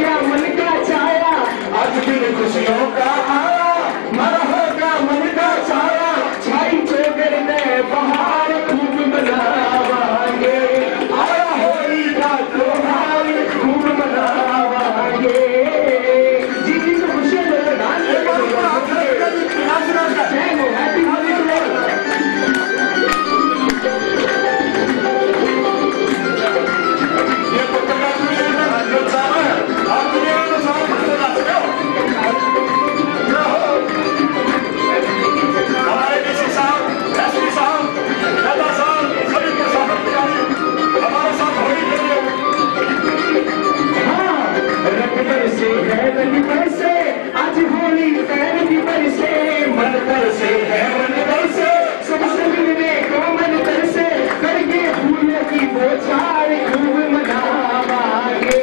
गया मन का छाया, आज दिन खुशियों का आया, मरा होगा मन का छाया, छाई चोगर में बहार खूब मनावांगे, आया होली का त्योहार खूब मनावांगे। जी जी तो खुशियां लेकर dance happy Holi to all. आज होली पैर की बरसे, मन पर से है मन बरसे, सबसे मिलने को मन तरसे, करके फूलों की बौछार खूब मनावांगे,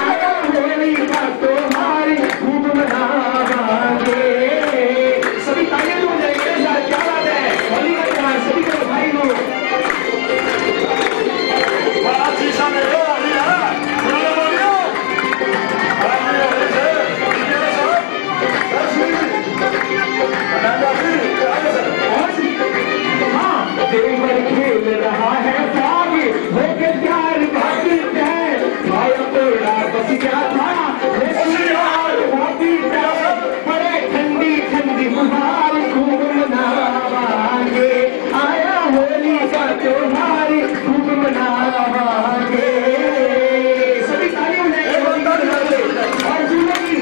आया होली का त्योहार खूब मनावांगे। सभी तालियां हो जाएंगे, क्या बात है, होली का त्योहार सभी को भाई लोग खेल रहा है बाग, होके प्यार बाकी है, माया तोड़ा बस क्या था, बड़े ठंडी ठंडी फुहार खूब मनावांगे, आया होली का त्योहार खूब मनावांगे। सभी तालियां और जुड़ेगी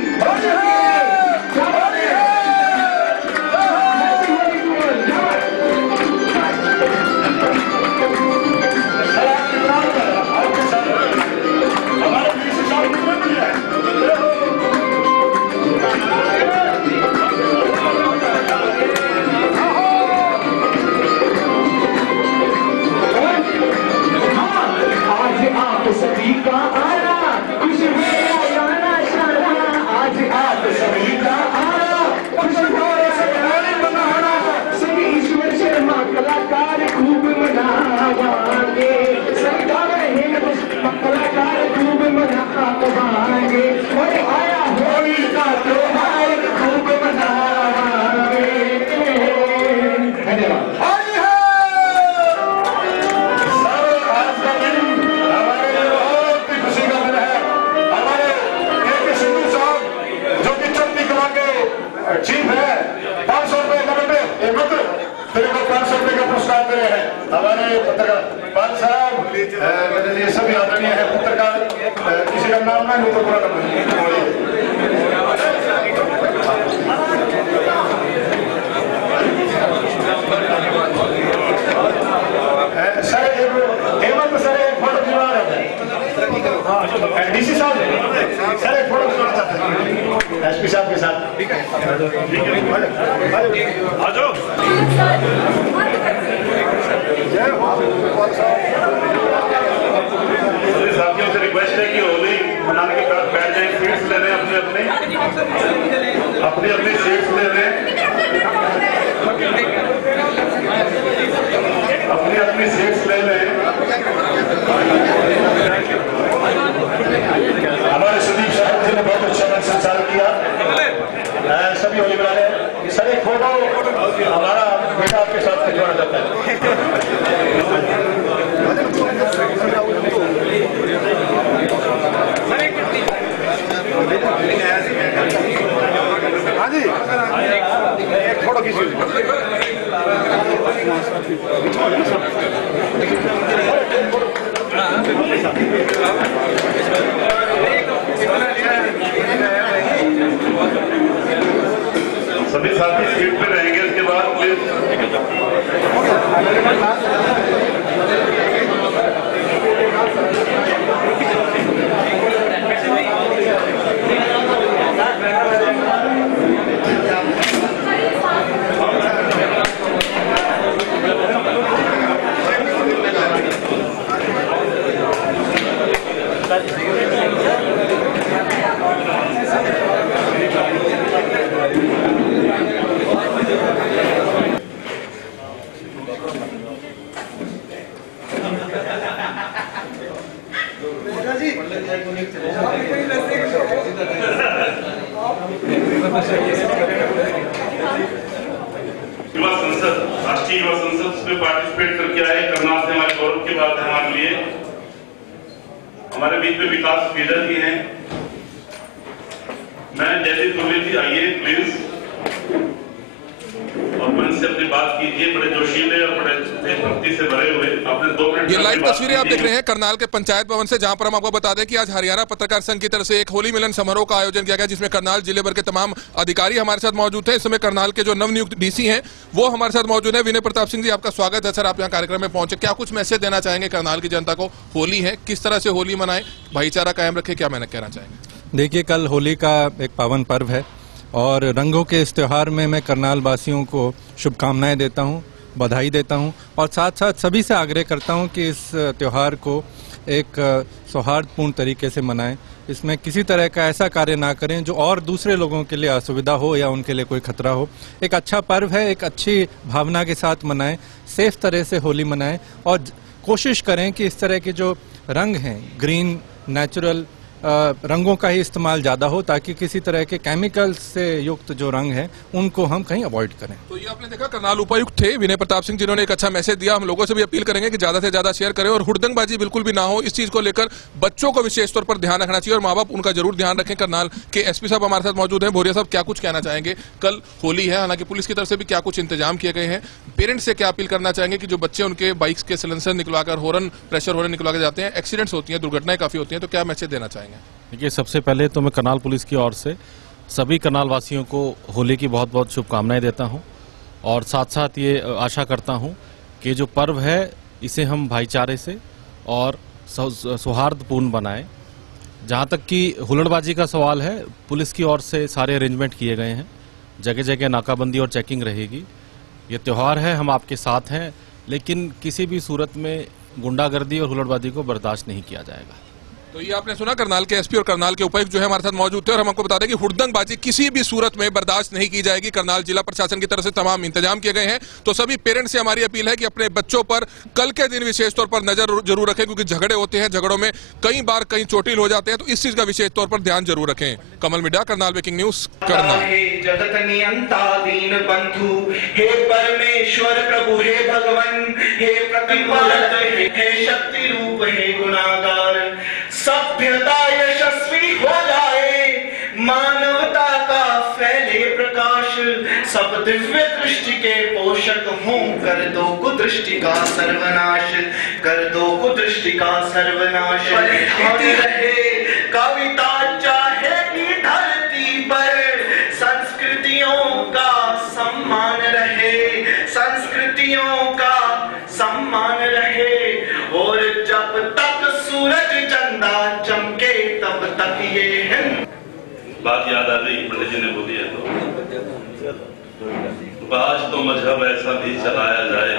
सभी का आना, खुश हो जाना शाना, आज आप सभी का आना, खुश हो बनाना, सभी ईश्वर शर्मा कलाकार खूब मनावांगे, सभी गा रहे हैं कलाकार खूब मनावांगे, और आया होली का त्योहार खूब मनावांगे। धन्यवाद। चीफ है 500 रुपए का तेरे को 500 रुपए का पुरस्कार दे रहे हैं हमारे पत्रकार बाल साहब, मेरे लिए सभी आदरणीय है पत्रकार, किसी का नाम ना नहीं तो पूरा सर हेमंत सर एक फोटो खिंचवा रहे हैं, डीसी साहब सर एक फोटो खिंचवाना चाहते हैं एसपी साहब के साथ। आ जाओ। साथियों से रिक्वेस्ट है कि होली मनाने के बाद बैठ जाए, सीट्स ले रहे हैं अपने सीट्स ले रहे हैं, अपनी सीट्स ले लें। हमारे सुदीप साहब जी ने बहुत अच्छा मंच संचालन किया, सभी होली मना रहे हैं। सर एक फोटो हमारा बेटा आपके साथ खिंचवाना चाहता है। हाँ जी एक फोटो खींचिए। सभी साथी सीट पे रहेंगे, इसके बाद प्लीज जी विकास फीडर भी हैं। मैं जयदीप तुर्वे जी, आइए प्लीज, और मन से अपनी बात कीजिए। बड़े जोशीले और बड़े देशभक्ति से भरे हुए अपने 2 मिनट। ये लाइव तस्वीरें आप देख रहे हैं करनाल के पंचायत भवन से, जहां पर हम आपको बता दें कि आज हरियाणा पत्रकार संघ की तरफ से एक होली मिलन समारोह का आयोजन किया गया, जिसमें करनाल जिले भर के तमाम अधिकारी हमारे साथ मौजूद थे। इस समय करनाल के जो नवनियुक्त डीसी हैं वो हमारे साथ मौजूद है। विनय प्रताप सिंह जी, आपका स्वागत है सर, आप यहाँ कार्यक्रम में पहुंचे। क्या कुछ मैसेज देना चाहेंगे करनाल की जनता को? होली है, किस तरह से होली मनाएं, भाईचारा कायम रखें, क्या मैंने कहना चाहेंगे? देखिए, कल होली का एक पावन पर्व है और रंगों के इस त्यौहार में मैं करनाल वासियों को शुभकामनाएं देता हूं, बधाई देता हूं और साथ साथ सभी से आग्रह करता हूं कि इस त्यौहार को एक सौहार्दपूर्ण तरीके से मनाएं। इसमें किसी तरह का ऐसा कार्य ना करें जो और दूसरे लोगों के लिए असुविधा हो या उनके लिए कोई खतरा हो। एक अच्छा पर्व है, एक अच्छी भावना के साथ मनाएं, सेफ तरह से होली मनाएं और कोशिश करें कि इस तरह के जो रंग हैं, ग्रीन नेचुरल रंगों का ही इस्तेमाल ज्यादा हो, ताकि किसी तरह के केमिकल से युक्त जो रंग हैं उनको हम कहीं अवॉइड करें। तो ये आपने देखा करनाल उपायुक्त थे विनय प्रताप सिंह, जिन्होंने एक अच्छा मैसेज दिया। हम लोगों से भी अपील करेंगे कि ज्यादा से ज्यादा शेयर करें और हुड़दंगबाजी बिल्कुल भी ना हो। इस चीज को लेकर बच्चों को विशेष तौर पर ध्यान रखना चाहिए और माँ बाप उनका जरूर ध्यान रखें। करनाल के एसपी साहब हमारे साथ मौजूद हैं। भोरिया साहब, क्या कुछ कहना चाहेंगे? कल होली है, हालांकि पुलिस की तरफ से भी क्या कुछ इंतजाम किए गए हैं। पेरेंट्स से क्या अपील करना चाहेंगे कि जो बच्चे उनके बाइक्स के सिलेंसर निकलवाकर हॉर्न, प्रेशर हॉर्न निकलवा के जाते हैं, एक्सीडेंट्स होती हैं, दुर्घटनाएं काफी होती हैं, तो क्या मैसेज देना चाहेंगे? देखिए, सबसे पहले तो मैं करनाल पुलिस की ओर से सभी करनाल वासियों को होली की बहुत बहुत शुभकामनाएं देता हूं और साथ साथ ये आशा करता हूं कि जो पर्व है इसे हम भाईचारे से और सौहार्दपूर्ण बनाएं। जहां तक कि हुल्लड़बाजी का सवाल है, पुलिस की ओर से सारे अरेंजमेंट किए गए हैं, जगह जगह नाकाबंदी और चेकिंग रहेगी। ये त्यौहार है, हम आपके साथ हैं, लेकिन किसी भी सूरत में गुंडागर्दी और हुल्लड़बाजी को बर्दाश्त नहीं किया जाएगा। तो ये आपने सुना, करनाल के एसपी और करनाल के उपायुक्त जो है हमारे साथ मौजूद थे और हम आपको बता दें कि हुड़दंगबाजी किसी भी सूरत में बर्दाश्त नहीं की जाएगी। करनाल जिला प्रशासन की तरफ से तमाम इंतजाम किए गए हैं। तो सभी पेरेंट्स से हमारी अपील है कि अपने बच्चों पर कल के दिन विशेष तौर पर नजर जरूर रखें, क्योंकि झगड़े होते हैं, झगड़ों में कई बार कई चोटिल हो जाते हैं, तो इस चीज का विशेष तौर पर ध्यान जरूर रखें। Kamal media, Karnal breaking news, Karnal. जगत नियंता दीन बंधु, हे परमेश्वर प्रभु, हे भगवान, हे प्रतिपालक, हे शक्ति रूप, हे गुणागार, सभ्यता यशस्वी हो जाए, मानवता का फैले प्रकाश, सब दिव्य दृष्टि के पोषक हों, कर दो कुदृष्टि का सर्वनाश, कर दो कुदृष्टि का सर्वनाश। रहे कविता चाहेगी धरती पर, संस्कृतियों का सम्मान रहे, संस्कृतियों का सम्मान रहे, और जब तक सूरज चंदा चमके तब तक ये है। बात याद आ गई, पंडित जी ने बोली है तो आज तो मजहब ऐसा भी चलाया जाए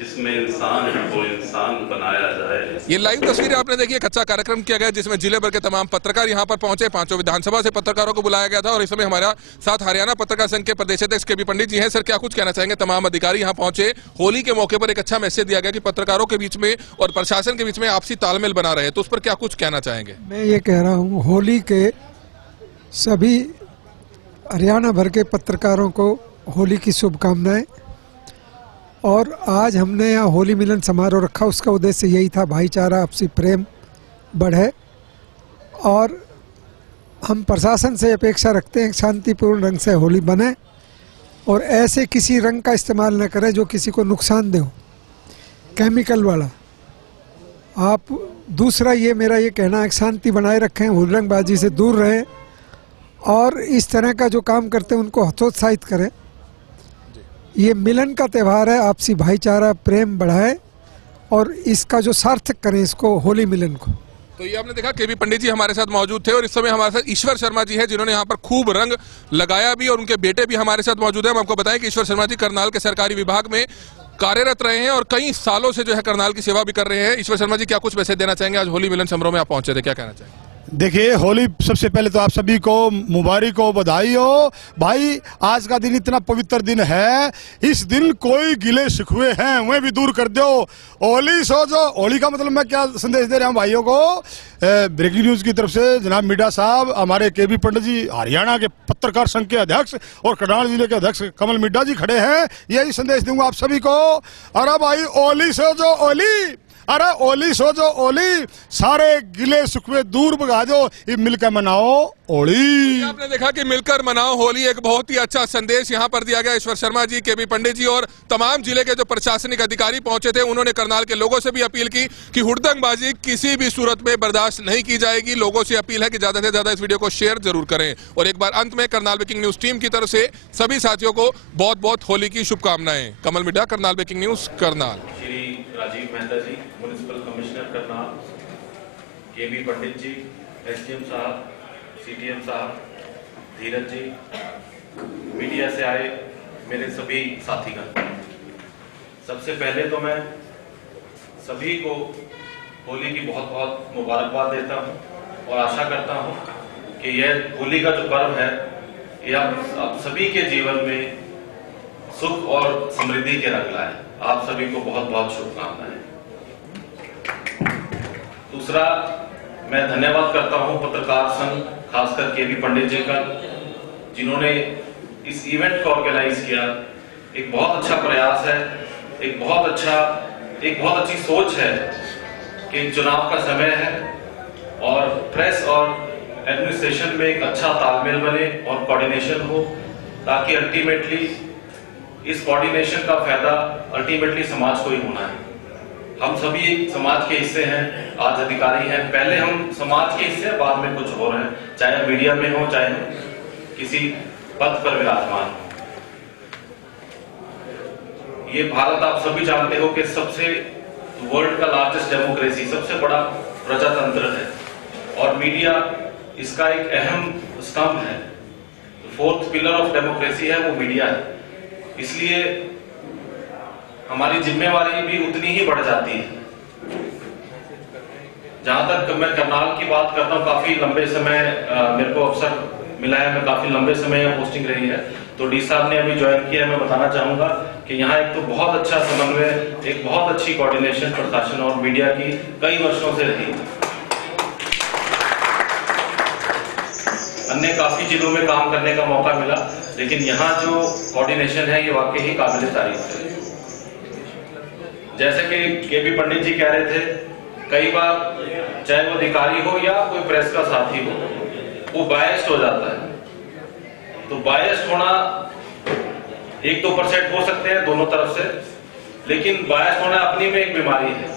जिसमें इंसान को इंसान बनाया जाए। ये लाइव तस्वीरें आपने देखी। एक अच्छा कार्यक्रम किया गया जिसमें जिले भर के तमाम पत्रकार यहां पर पहुंचे। 5 विधानसभा से पत्रकारों को बुलाया गया था और इस समय हमारे साथ हरियाणा पत्रकार संघ के प्रदेश अध्यक्ष केबी पंडित जी हैं। सर, क्या कुछ कहना चाहेंगे? तमाम अधिकारी यहां पहुंचे, होली के मौके पर एक अच्छा मैसेज दिया गया कि पत्रकारों के बीच में और प्रशासन के बीच में आपसी तालमेल बना रहे, तो उस पर क्या कुछ कहना चाहेंगे? मैं ये कह रहा हूँ, होली के सभी हरियाणा भर के पत्रकारों को होली की शुभकामनाएं। और आज हमने यहाँ होली मिलन समारोह रखा, उसका उद्देश्य यही था, भाईचारा, आपसी प्रेम बढ़े। और हम प्रशासन से अपेक्षा रखते हैं शांतिपूर्ण रंग से होली बने और ऐसे किसी रंग का इस्तेमाल न करें जो किसी को नुकसान दे हो, केमिकल वाला। आप दूसरा ये मेरा ये कहना है, शांति बनाए रखें, हुड़दंगबाजी से दूर रहें और इस तरह का जो काम करते हैं उनको हतोत्साहित करें। ये मिलन का त्यौहार है, आपसी भाईचारा प्रेम बढ़ाए और इसका जो सार्थक करें इसको, होली मिलन को। तो ये आपने देखा, केबी पंडित जी हमारे साथ मौजूद थे और इस समय हमारे साथ ईश्वर शर्मा जी हैं, जिन्होंने यहाँ पर खूब रंग लगाया भी और उनके बेटे भी हमारे साथ मौजूद हैं। हम आपको बताएं कि ईश्वर शर्मा जी करनाल के सरकारी विभाग में कार्यरत रहे हैं और कई सालों से जो है करनाल की सेवा भी कर रहे हैं। ईश्वर शर्मा जी, क्या कुछ मैसेज देना चाहेंगे? आज होली मिलन समारोह में आप पहुंचे थे, क्या कहना चाहेंगे? देखिए, होली सबसे पहले तो आप सभी को मुबारक हो, बधाई हो भाई। आज का दिन इतना पवित्र दिन है, इस दिन कोई गिले शिकवे हैं वह भी दूर कर दो। होली सो जो, होली का मतलब मैं क्या संदेश दे रहा हूँ भाइयों को, ब्रेकिंग न्यूज की तरफ से जनाब मीडिया साहब, हमारे केबी पंडित जी हरियाणा के पत्रकार संघ के अध्यक्ष और करनाल जिले के अध्यक्ष कमल मीडिया जी खड़े हैं, यही संदेश दूंगा आप सभी को। अरे भाई, होली सो जो, होली अरे ओली सो जो ओली, सारे गिले सुखवे दूर भगा दो, ये मिलकर मनाओ होली। आपने देखा कि मिलकर मनाओ होली एक बहुत ही अच्छा संदेश यहाँ पर दिया गया। ईश्वर शर्मा जी, केबी पंडित जी और तमाम जिले के जो प्रशासनिक अधिकारी पहुंचे थे, उन्होंने करनाल के लोगों से भी अपील की कि हुड़दंगबाजी किसी भी सूरत में बर्दाश्त नहीं की जाएगी। लोगों से अपील है कि ज्यादा से ज्यादा इस वीडियो को शेयर जरूर करें। और एक बार अंत में करनाल ब्रेकिंग न्यूज टीम की तरफ से सभी साथियों को बहुत बहुत होली की शुभकामनाएं। कमल मिड्डा, करनाल ब्रेकिंग न्यूज, करनाल। श्री राजीव मेहता जी, म्युनिसिपल कमिश्नर करनाल, केबी पंडित जी, एसडीएम साहब, सीटीएम साहब, धीरज जी, मीडिया से आए मेरे सभी साथीगण, सबसे पहले तो मैं सभी को होली की बहुत बहुत मुबारकबाद देता हूं और आशा करता हूं कि यह होली का जो पर्व है यह आप सभी के जीवन में सुख और समृद्धि के रंग लाए। आप सभी को बहुत बहुत शुभकामनाएं। दूसरा, मैं धन्यवाद करता हूं पत्रकार संघ, खासकर केबी पंडित जी का, जिन्होंने इस इवेंट को ऑर्गेनाइज किया। एक बहुत अच्छा प्रयास है, एक बहुत अच्छी सोच है कि चुनाव का समय है और प्रेस और एडमिनिस्ट्रेशन में एक अच्छा तालमेल बने और कोऑर्डिनेशन हो, ताकि अल्टीमेटली इस कोऑर्डिनेशन का फायदा अल्टीमेटली समाज को ही होना है। हम सभी समाज के हिस्से हैं, आज अधिकारी हैं, पहले हम समाज के हिस्से, बाद में कुछ और हैं, चाहे मीडिया में हो, चाहे किसी पद पर विराजमान हो। ये भारत आप सभी जानते हो कि सबसे वर्ल्ड का लार्जेस्ट डेमोक्रेसी, सबसे बड़ा प्रजातंत्र है और मीडिया इसका एक अहम स्तंभ है। फोर्थ पिलर ऑफ डेमोक्रेसी है वो मीडिया है। इसलिए हमारी जिम्मेवारी भी उतनी ही बढ़ जाती है। जहां तक मैं करनाल की बात करता हूं, काफी लंबे समय मेरे को अवसर मिला है, मैं काफी लंबे समय यहाँ पोस्टिंग रही है, तो डी साहब ने अभी ज्वाइन किया है। मैं बताना चाहूंगा कि यहाँ एक तो बहुत अच्छा समन्वय, एक बहुत अच्छी कोऑर्डिनेशन प्रशासन और मीडिया की कई वर्षों से रही। अन्य काफी जिलों में काम करने का मौका मिला, लेकिन यहाँ जो कोऑर्डिनेशन है ये वाकई ही काबिल तारीफ है। जैसे कि केबी पंडित जी कह रहे थे, कई बार चाहे वो अधिकारी हो या कोई प्रेस का साथी हो, वो बायस्ड हो जाता है। तो बायस्ड होना 1-2% हो सकते हैं दोनों तरफ से, लेकिन बायस्ड होना अपनी में एक बीमारी है।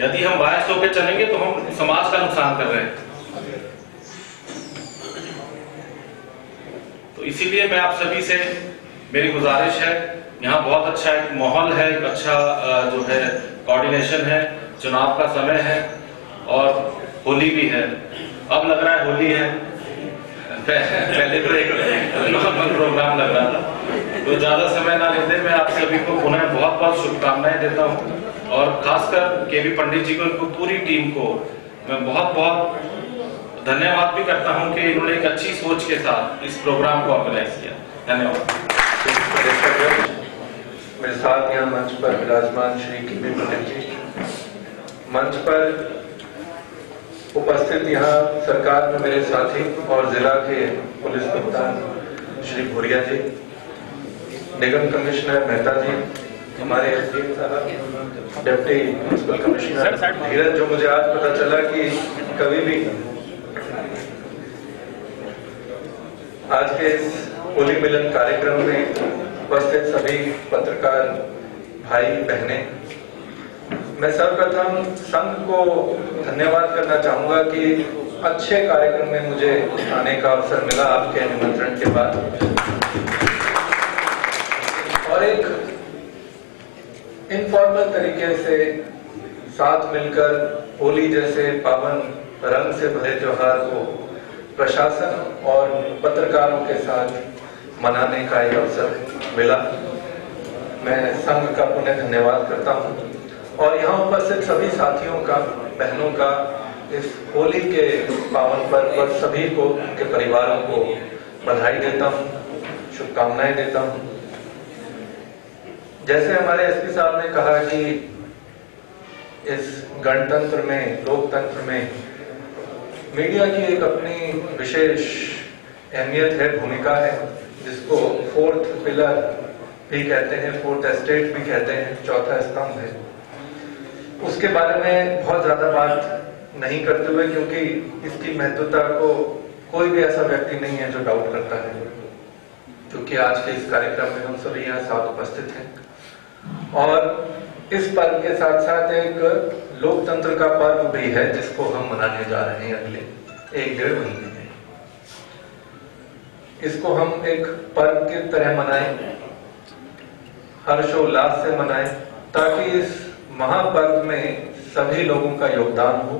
यदि हम बायस्ड होकर चलेंगे तो हम समाज का नुकसान कर रहे हैं। तो इसीलिए मैं आप सभी से मेरी गुजारिश है, यहाँ बहुत अच्छा एक माहौल है, एक अच्छा जो है कोऑर्डिनेशन है, चुनाव का समय है और होली भी है। अब लग रहा है होली है, पहले तो एक नॉर्मल प्रोग्राम लग रहा था। तो ज्यादा समय ना लेते मैं आप सभी को पुनः बहुत बहुत शुभकामनाएं देता हूँ और खासकर केबी पंडित जी को, उनको पूरी टीम को मैं बहुत बहुत धन्यवाद भी करता हूं कि इन्होंने एक अच्छी सोच के साथ इस प्रोग्राम को ऑर्गेनाइज किया। धन्यवाद। मेरे साथ यहाँ मंच पर विराजमान श्री केबी पंडित जी, मंच पर उपस्थित यहाँ सरकार में मेरे साथी और जिला के पुलिस कप्तान श्री भूरिया जी, निगम कमिश्नर मेहता जी, हमारे एसडीएम साहब, डिप्टी म्युनिसिपल कमिश्नर धीरज, जो मुझे आज पता चला कि कभी भी आज के इस होली मिलन कार्यक्रम में उपस्थित सभी पत्रकार भाई बहनें, मैं सर्वप्रथम संघ को धन्यवाद करना चाहूंगा कि अच्छे कार्यक्रम में मुझे आने का अवसर मिला आपके निमंत्रण के बाद, और एक इनफॉर्मल तरीके से साथ मिलकर होली जैसे पावन रंग से भरे त्योहार को प्रशासन और पत्रकारों के साथ मनाने का एक अवसर मिला। मैं संघ का पुनः धन्यवाद करता हूं और यहाँ उपस्थित सभी साथियों का, बहनों का इस होली के पावन पर्व पर सभी को, उनके परिवारों को बधाई देता हूं, शुभकामनाएं देता हूं। जैसे हमारे एसपी साहब ने कहा कि इस गणतंत्र में, लोकतंत्र में मीडिया की एक अपनी विशेष अहमियत है, भूमिका है, जिसको फोर्थ पिलर भी कहते हैं, फोर्थ एस्टेट भी कहते हैं, चौथा स्तंभ है। उसके बारे में बहुत ज्यादा बात नहीं करते हुए, क्योंकि इसकी महत्वता को कोई भी ऐसा व्यक्ति नहीं है जो डाउट करता है, क्योंकि आज के इस कार्यक्रम में हम सभी यहाँ साथ उपस्थित हैं। और इस पर्व के साथ साथ एक लोकतंत्र का पर्व भी है जिसको हम मनाने जा रहे हैं अगले 1-1.5 महीने में। इसको हम एक पर्व की तरह मनाएं, हर्षोल्लास से मनाएं, ताकि इस महापर्व में सभी लोगों का योगदान हो।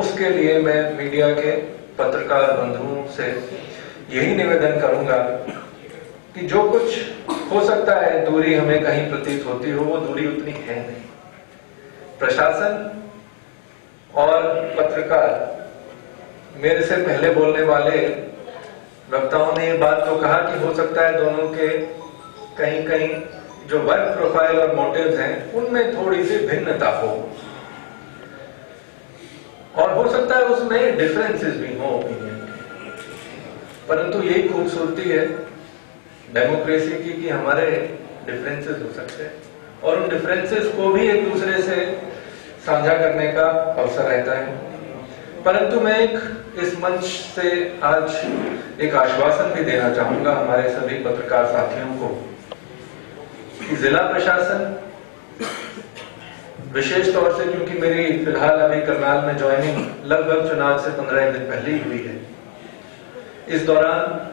उसके लिए मैं मीडिया के पत्रकार बंधुओं से यही निवेदन करूंगा कि जो कुछ हो सकता है दूरी हमें कहीं प्रतीत होती हो, वो दूरी उतनी है नहीं। प्रशासन और पत्रकार, मेरे से पहले बोलने वाले वक्ताओं ने ये बात तो कहा कि हो सकता है दोनों के कहीं कहीं जो वर्क प्रोफाइल और मोटिव्स हैं उनमें थोड़ी सी भिन्नता हो, और हो सकता है उसमें डिफरेंसेस भी हो ओपिनियन के। परंतु यही खूबसूरती है डेमोक्रेसी की कि हमारे डिफरेंसेस हो सकते हैं और उन डिफरेंसेस को भी एक दूसरे से साझा करने का अवसर रहता है। परंतु मैं इस मंच से आज एक आश्वासन भी देना चाहूंगा हमारे सभी पत्रकार साथियों को कि जिला प्रशासन, विशेष तौर से क्योंकि मेरी फिलहाल अभी करनाल में ज्वाइनिंग लगभग चुनाव से 15 दिन पहले ही हुई है, इस दौरान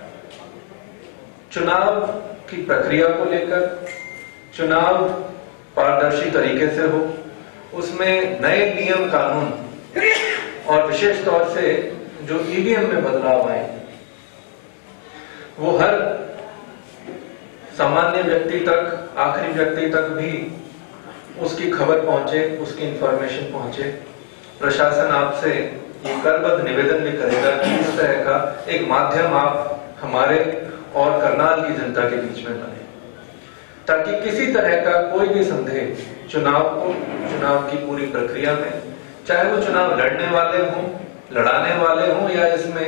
चुनाव की प्रक्रिया को लेकर, चुनाव पारदर्शी तरीके से हो, उसमें नए नियम कानून और विशेष तौर से जो ईवीएम में बदलाव आए वो हर सामान्य व्यक्ति तक, आखिरी व्यक्ति तक भी उसकी खबर पहुंचे, उसकी इंफॉर्मेशन पहुंचे। प्रशासन आपसे ये करबद्ध निवेदन भी करेगा कि इस तरह का एक माध्यम आप हमारे और करनाल की जनता के बीच में बने, ताकि किसी तरह का कोई भी संदेह चुनाव की पूरी प्रक्रिया में, चाहे वो चुनाव लड़ने वाले हों, लड़ाने वाले हों या इसमें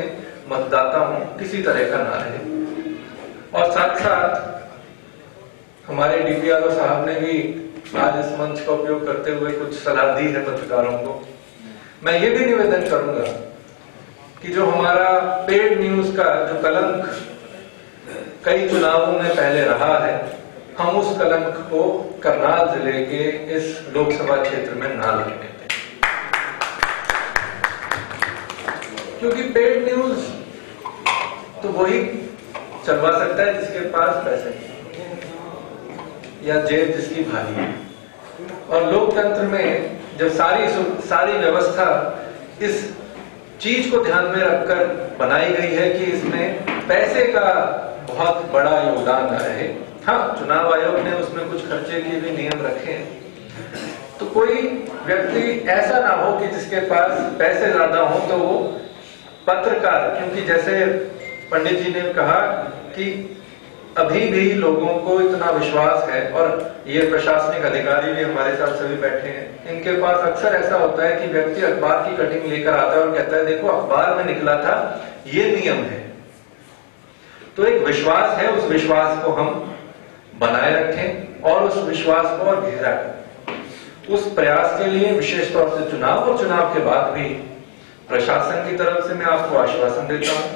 मतदाता हों, किसी तरह का ना रहे। और साथ साथ हमारे डीपीआरओ साहब ने भी आज इस मंच का उपयोग करते हुए कुछ सलाह दी है पत्रकारों को। मैं ये भी निवेदन करूंगा कि जो हमारा पेड न्यूज का जो कलंक कई चुनावों में पहले रहा है, हम उस कलंक को करनाल जिले के इस लोकसभा क्षेत्र में ना लेने दें, क्योंकि पेड न्यूज तो वही चलवा सकता है जिसके पास पैसे या जेब जिसकी भारी है। और लोकतंत्र में जब सारी व्यवस्था इस चीज को ध्यान में रखकर बनाई गई है कि इसमें पैसे का बहुत बड़ा योगदान न रहे। हाँ, चुनाव आयोग ने उसमें कुछ खर्चे के भी नियम रखे हैं, तो कोई व्यक्ति ऐसा ना हो कि जिसके पास पैसे ज्यादा हो तो वो पत्रकार, क्योंकि जैसे पंडित जी ने कहा कि अभी भी लोगों को इतना विश्वास है, और ये प्रशासनिक अधिकारी भी हमारे साथ सभी बैठे हैं, इनके पास अक्सर ऐसा होता है कि व्यक्ति अखबार की कटिंग लेकर आता है और कहता है देखो अखबार में निकला था, ये नियम है। तो एक विश्वास है, उस विश्वास को हम बनाए रखें और उस विश्वास को और गहरा करें। उस प्रयास के लिए विशेष तौर से चुनाव और चुनाव के बाद भी प्रशासन की तरफ से मैं आपको आश्वासन देता हूं,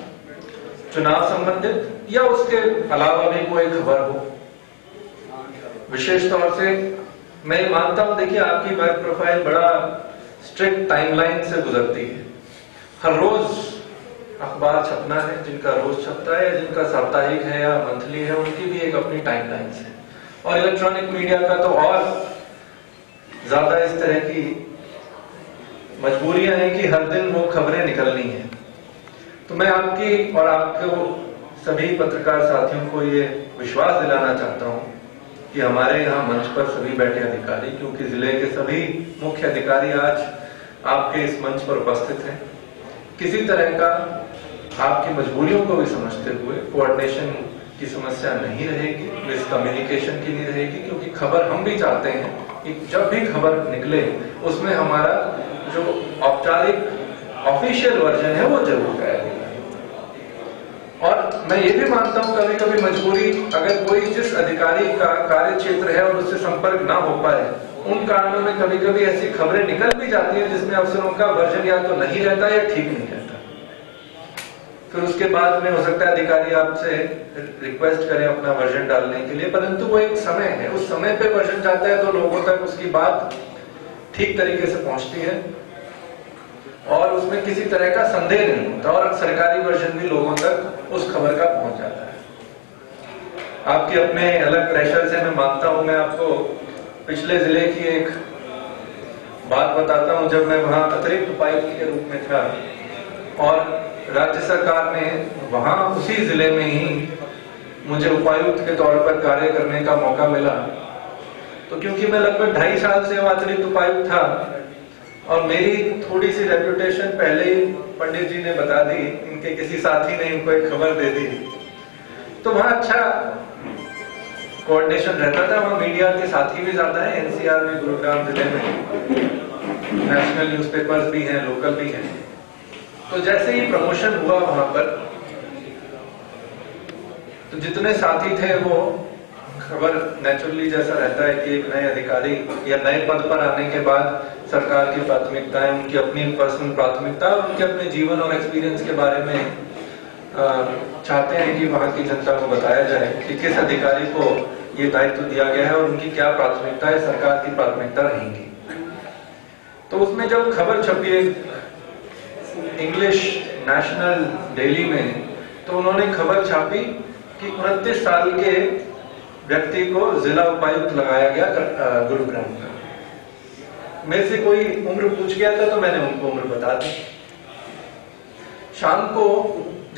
चुनाव संबंधित या उसके अलावा भी कोई खबर हो, विशेष तौर से मैं मानता हूं, देखिए आपकी वर्क प्रोफाइल बड़ा स्ट्रिक्ट टाइमलाइन से गुजरती है। हर रोज अखबार छपना है, जिनका रोज छपता है, जिनका साप्ताहिक है या मंथली है, उनकी भी एक अपनी टाइमलाइन है। और इलेक्ट्रॉनिक मीडिया का तो और ज्यादा इस तरह की मजबूरियां हैं कि हर दिन वो खबरें निकलनी है। तो मैं आपकी और आपको सभी पत्रकार साथियों को ये विश्वास दिलाना चाहता हूं कि हमारे यहाँ मंच पर सभी बैठे अधिकारी, क्योंकि जिले के सभी मुख्य अधिकारी आज आपके इस मंच पर उपस्थित हैं, किसी तरह का आपकी मजबूरियों को भी समझते हुए कोऑर्डिनेशन की समस्या नहीं रहेगी, मिसकम्युनिकेशन की नहीं रहेगी, क्योंकि खबर हम भी चाहते हैं कि जब भी खबर निकले उसमें हमारा जो औपचारिक ऑफिशियल वर्जन है वो जरूर करेगा। और मैं ये भी मानता हूं कभी कभी मजबूरी, अगर कोई जिस अधिकारी का कार्य क्षेत्र है और उससे संपर्क ना हो पाए उन कारणों में कभी कभी ऐसी खबरें निकल भी जाती हैं जिसमें अफसरों का वर्जन या तो नहीं रहता या ठीक नहीं रहता। फिर उसके बाद में हो सकता है अधिकारी आपसे रिक्वेस्ट करें अपना वर्जन डालने के लिए, परंतु वो एक समय है, उस समय पे वर्जन जाता है तो लोगों तक उसकी बात ठीक तरीके से पहुंचती है और उसमें किसी तरह का संदेह नहीं होता और सरकारी वर्जन भी लोगों तक उस खबर का पहुंच जाता है। आपके अपने अलग प्रेशर से मैं मानता हूं, मैं आपको पिछले जिले की एक बात बताता हूं। जब मैं वहां अतिरिक्त उपायुक्त के रूप में था और राज्य सरकार ने वहां उसी जिले में ही मुझे उपायुक्त के तौर पर कार्य करने का मौका मिला, तो क्योंकि मैं लगभग 2.5 साल से वहां अतिरिक्त उपायुक्त था और मेरी थोड़ी सी रेपुटेशन पहले ही पंडित जी ने बता दी, इनके किसी साथी ने इनको एक खबर दे दी, तो वहां अच्छा कोऑर्डिनेशन रहता था। वहां मीडिया के साथी भी ज्यादा है, एनसीआर में, गुरुग्राम जिले में नेशनल न्यूज़पेपर्स भी हैं, लोकल भी हैं। तो जैसे ही प्रमोशन हुआ वहां पर, तो जितने साथी थे वो खबर नेचुरली जैसा रहता है कि एक नए अधिकारी या नए पद पर आने के बाद सरकार की प्राथमिकताएं, उनकी अपनी पर्सनल प्राथमिकता और उनके अपने जीवन और एक्सपीरियंस के बारे में चाहते हैं कि वहां की जनता को बताया जाए कि किस अधिकारी को ये दायित्व दिया गया है और उनकी क्या प्राथमिकता है, सरकार की प्राथमिकता रहेंगी। तो उसमें जब खबर छपी इंग्लिश नेशनल डेली में, तो उन्होंने खबर छापी कि 29 साल के व्यक्ति को जिला उपायुक्त लगाया गया गुरुग्राम का। मेरे से कोई उम्र पूछ गया था तो मैंने उनको उम्र बता दी। शाम को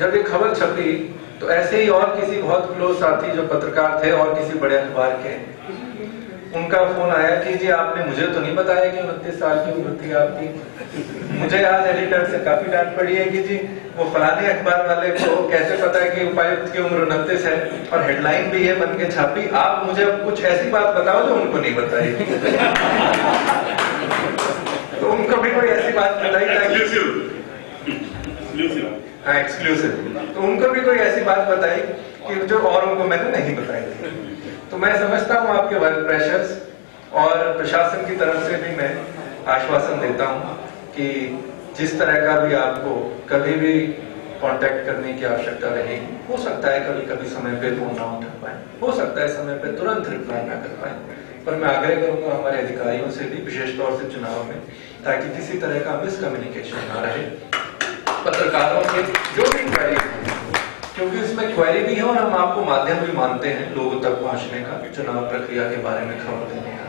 जब ये खबर छपी तो ऐसे ही और किसी बहुत क्लोज साथी जो पत्रकार थे और किसी बड़े अखबार के, उनका फोन आया कि जी आपने मुझे तो नहीं बताया कि 29 साल की उम्र थी आपकी। मुझे आज एडिटर से काफी डांट पड़ी है कि जी वो फलाने अखबार वाले को कैसे पता है कि उपायुक्त की उम्र 29 है और हेडलाइन भी है बन के छापी, आप मुझे कुछ ऐसी बात बताओ जो उनको नहीं बताई। तो उनको भी कोई ऐसी बात बताई ताकि एक्सक्लूसिव, तो उनको भी कोई ऐसी बात बताई कि जो औरों को मैंने नहीं बताई थी। तो मैं समझता हूँ आपके वर्क प्रेशर्स और प्रशासन की तरफ से भी मैं आश्वासन देता हूँ कि जिस तरह का भी आपको कभी भी कांटेक्ट करने की आवश्यकता रहेगी, हो सकता है कभी कभी समय पे फोन ना उठा पाए, हो सकता है समय पे तुरंत रिप्लाई ना कर पाए, पर मैं आग्रह करूंगा हमारे अधिकारियों से भी, विशेष तौर से चुनाव में, ताकि किसी तरह का मिसकम्युनिकेशन ना रहे। पत्रकारों के जो भी क्वेरी, क्योंकि इसमें क्वेरी भी है और हम आपको माध्यम भी मानते हैं लोगों तक पहुंचने का, चुनाव प्रक्रिया के बारे में खबर देने का,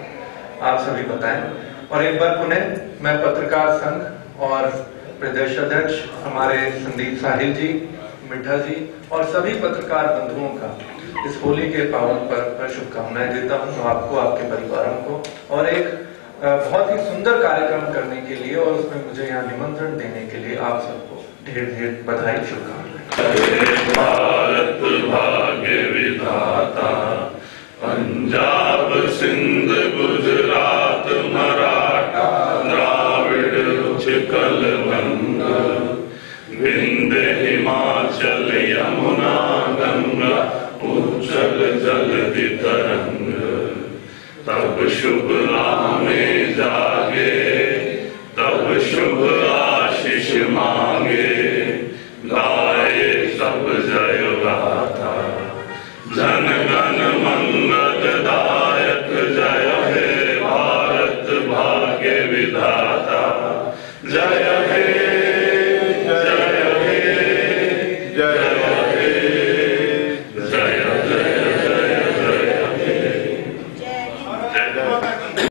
आप सभी बताएं। और एक बार पुनः मैं पत्रकार संघ और प्रदेश अध्यक्ष हमारे संदीप साहिल जी, मिठा जी और सभी पत्रकार बंधुओं का इस होली के पावन पर्व पर शुभकामनाएं देता हूं, आपको, आपके परिवारों को, और एक बहुत ही सुंदर कार्यक्रम करने के लिए और उसमें मुझे यहाँ निमंत्रण देने के लिए आप सबको ढेर ढेर बधाई, शुभकामनाएं। भारत भाग्य विधाता, पंजाब सिंध गुजरात मराठा द्राविड़ उत्कल बंग, विंध्य हिमाचल यमुना गंगा उज्जल जलधि तरंग, तब शुभ में जागे, तब शुभ आशीष मांगे, गाए सब जय गाथा, जन गण मंगल दायक जय हे भारत भाग्य विधाता, जय